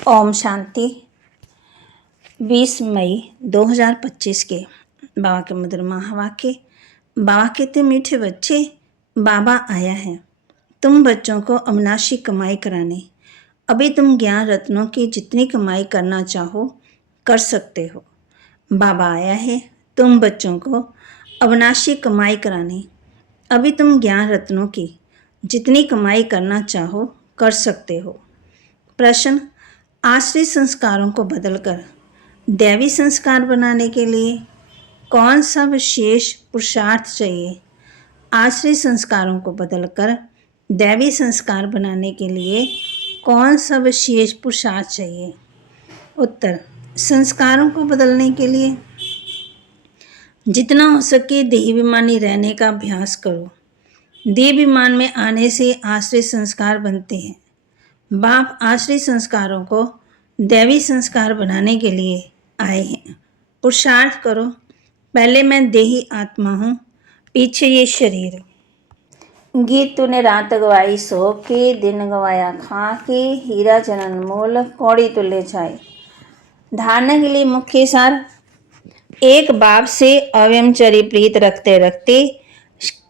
ओम शांति। 20 मई 2025 के बाबा के मधुर महावाक्य। बाबा कहते, मीठे बच्चे, बाबा आया है तुम बच्चों को अविनाशी कमाई कराने। अभी तुम ज्ञान रत्नों की जितनी कमाई करना चाहो कर सकते हो। बाबा आया है तुम बच्चों को अविनाशी कमाई कराने। अभी तुम ज्ञान रत्नों की जितनी कमाई करना चाहो कर सकते हो। प्रश्न, आश्रित संस्कारों को बदलकर दैवी संस्कार बनाने के लिए कौन सा विशेष पुरुषार्थ चाहिए? आश्रित संस्कारों को बदलकर दैवी संस्कार बनाने के लिए कौन सा विशेष पुरुषार्थ चाहिए? उत्तर, संस्कारों को बदलने के लिए जितना हो सके देहाभिमानी रहने का अभ्यास करो। देहाभिमान में आने से आश्रित संस्कार बनते हैं। बाप आश्रित संस्कारों को दैवी संस्कार बनाने के लिए आए हैं। पुरुषार्थ करो। पहले मैं देही आत्मा हूँ, पीछे ये शरीर। गीत तूने रात गवाई सो के, दिन गवाया खा के, हीरा जनन मोल कौड़ी तुल्य छाए। धारणा के लिए मुख्य सार, एक बाप से अव्यमचरी प्रीत रखते रखते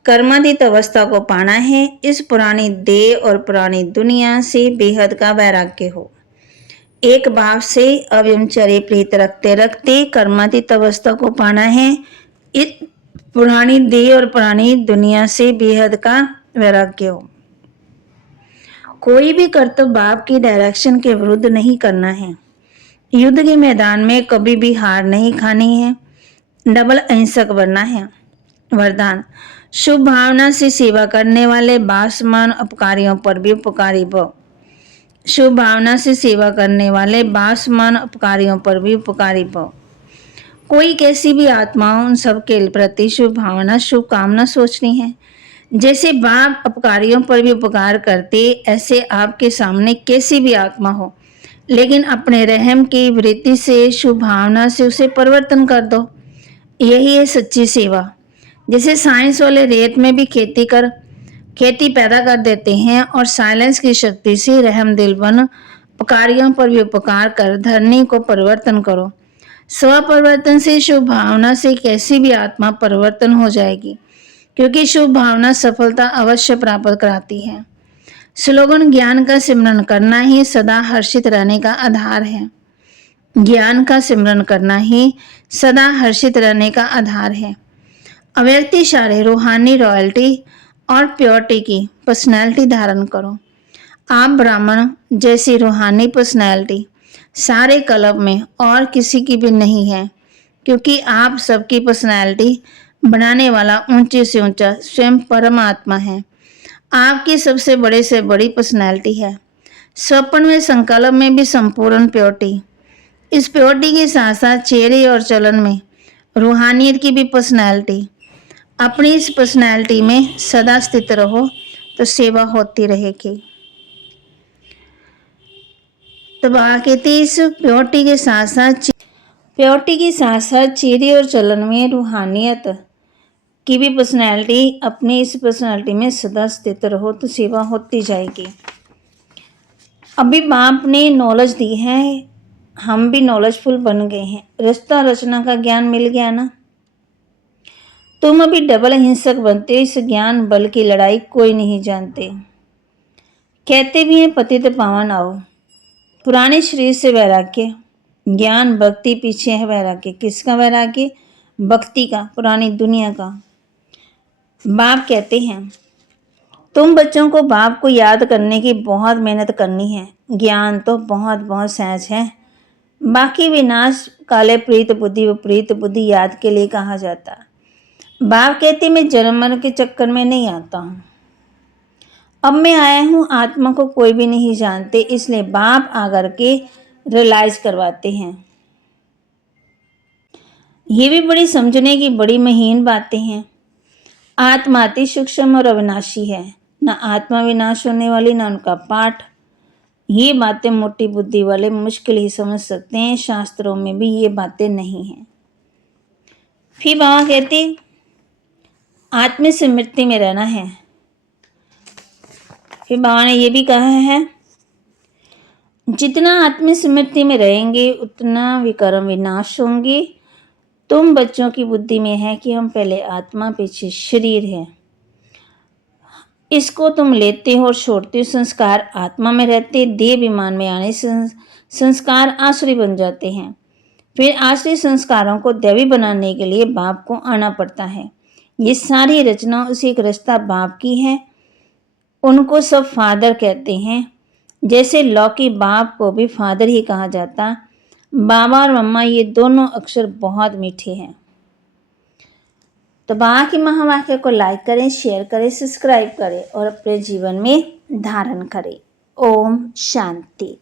कर्मातीत अवस्था को पाना है। इस पुरानी देह और पुरानी दुनिया से बेहद का वैराग्य हो। एक बाप से अव्यमचरी प्रीत रखते रखते कर्मातीत अवस्था को पाना है। इस पुरानी देह और पुरानी दुनिया से बेहद का वैराग्य हो। कोई भी कर्तव्य बाप की डायरेक्शन के विरुद्ध नहीं करना है। युद्ध के मैदान में कभी भी हार नहीं खानी है। डबल अहिंसक बनना है। वरदान, शुभ भावना से सेवा करने वाले बासमान उपकारियों पर भी उपकारी भव। शुभ भावना से सेवा करने वाले बासमान उपकारियों पर भी उपकारी भव। कोई कैसी भी आत्मा हो, उन सबके प्रति शुभ भावना शुभ कामना सोचनी है। जैसे बाप उपकारियों पर भी उपकार करते, ऐसे आपके सामने कैसी भी आत्मा हो, लेकिन अपने रहम की वृत्ति से शुभ भावना से उसे परिवर्तन कर दो। यही है सच्ची सेवा। जैसे साइंस वाले रेत में भी खेती पैदा कर देते हैं और साइलेंस की शक्ति से रहम दिल बन उपकारियों पर भी उपकार कर धरनी को परिवर्तन करो। स्व परिवर्तन से शुभ भावना से कैसी भी आत्मा परिवर्तन हो जाएगी, क्योंकि शुभ भावना सफलता अवश्य प्राप्त कराती है। स्लोगन, ज्ञान का सिमरन करना ही सदा हर्षित रहने का आधार है। ज्ञान का सिमरन करना ही सदा हर्षित रहने का आधार है। अव्यक्तिशाली रूहानी रॉयल्टी और प्योरिटी की पर्सनैलिटी धारण करो। आप ब्राह्मण जैसी रूहानी पर्सनैलिटी सारे क्लब में और किसी की भी नहीं है, क्योंकि आप सबकी पर्सनैलिटी बनाने वाला ऊंचे से ऊंचा स्वयं परमात्मा है। आपकी सबसे बड़े से बड़ी पर्सनैलिटी है। स्वप्न में संकल्प में भी संपूर्ण प्योरिटी। इस प्योरिटी के साथ साथ चेहरे और चलन में रूहानियत की भी पर्सनैलिटी। अपनी इस पर्सनैलिटी में सदा स्थित रहो तो सेवा होती रहेगी। तो बाबा कहते, इस प्योरिटी के साथ साथ चेहरे और चलन में रूहानियत की भी पर्सनैलिटी, अपनी इस पर्सनैलिटी में सदा स्थित रहो तो सेवा होती जाएगी। अभी बाप ने नॉलेज दी है, हम भी नॉलेजफुल बन गए हैं। रचना रचना का ज्ञान मिल गया ना। तुम अभी डबल हिंसक बनते हो। इस ज्ञान बल की लड़ाई कोई नहीं जानते। कहते भी हैं पतित पावन आओ। पुराने शरीर से वैराग्य, ज्ञान भक्ति पीछे है वैराग्य। किसका वैराग्य? भक्ति का, पुरानी दुनिया का। बाप कहते हैं तुम बच्चों को बाप को याद करने की बहुत मेहनत करनी है। ज्ञान तो बहुत बहुत सहज है। बाकी विनाश काले प्रीत बुद्धि विपरीत बुद्धि याद के लिए कहा जाता। बाप कहते, मैं जन्म मरण के चक्कर में नहीं आता हूँ। अब मैं आया हूँ, आत्मा को कोई भी नहीं जानते, इसलिए बाप आकर के रियलाइज करवाते हैं। ये भी बड़ी समझने की बड़ी महीन बातें हैं। आत्मा अति सूक्ष्म और अविनाशी है। न आत्मा विनाश होने वाली, न उनका पाठ। ये बातें मोटी बुद्धि वाले मुश्किल ही समझ सकते हैं। शास्त्रों में भी ये बातें नहीं हैं। फिर बाबा कहते, आत्मा से मृत्यु में रहना है। फिर बाबा ने ये भी कहा है, जितना आत्मस्मृति में रहेंगे उतना विकर्म विनाश होंगे। तुम बच्चों की बुद्धि में है कि हम पहले आत्मा पीछे शरीर है, इसको तुम लेते हो और छोड़ते हो। संस्कार आत्मा में रहते, देह विमान में आने से संस्कार आश्रय बन जाते हैं। फिर आश्रय संस्कारों को दैवी बनाने के लिए बाप को आना पड़ता है। ये सारी रचना उसी एक रचता बाप की है। उनको सब फादर कहते हैं। जैसे लौकी बाप को भी फादर ही कहा जाता। बाबा और मम्मा ये दोनों अक्षर बहुत मीठे हैं। तो बाबा की महावाक्य को लाइक करें, शेयर करें, सब्सक्राइब करें और अपने जीवन में धारण करें। ओम शांति।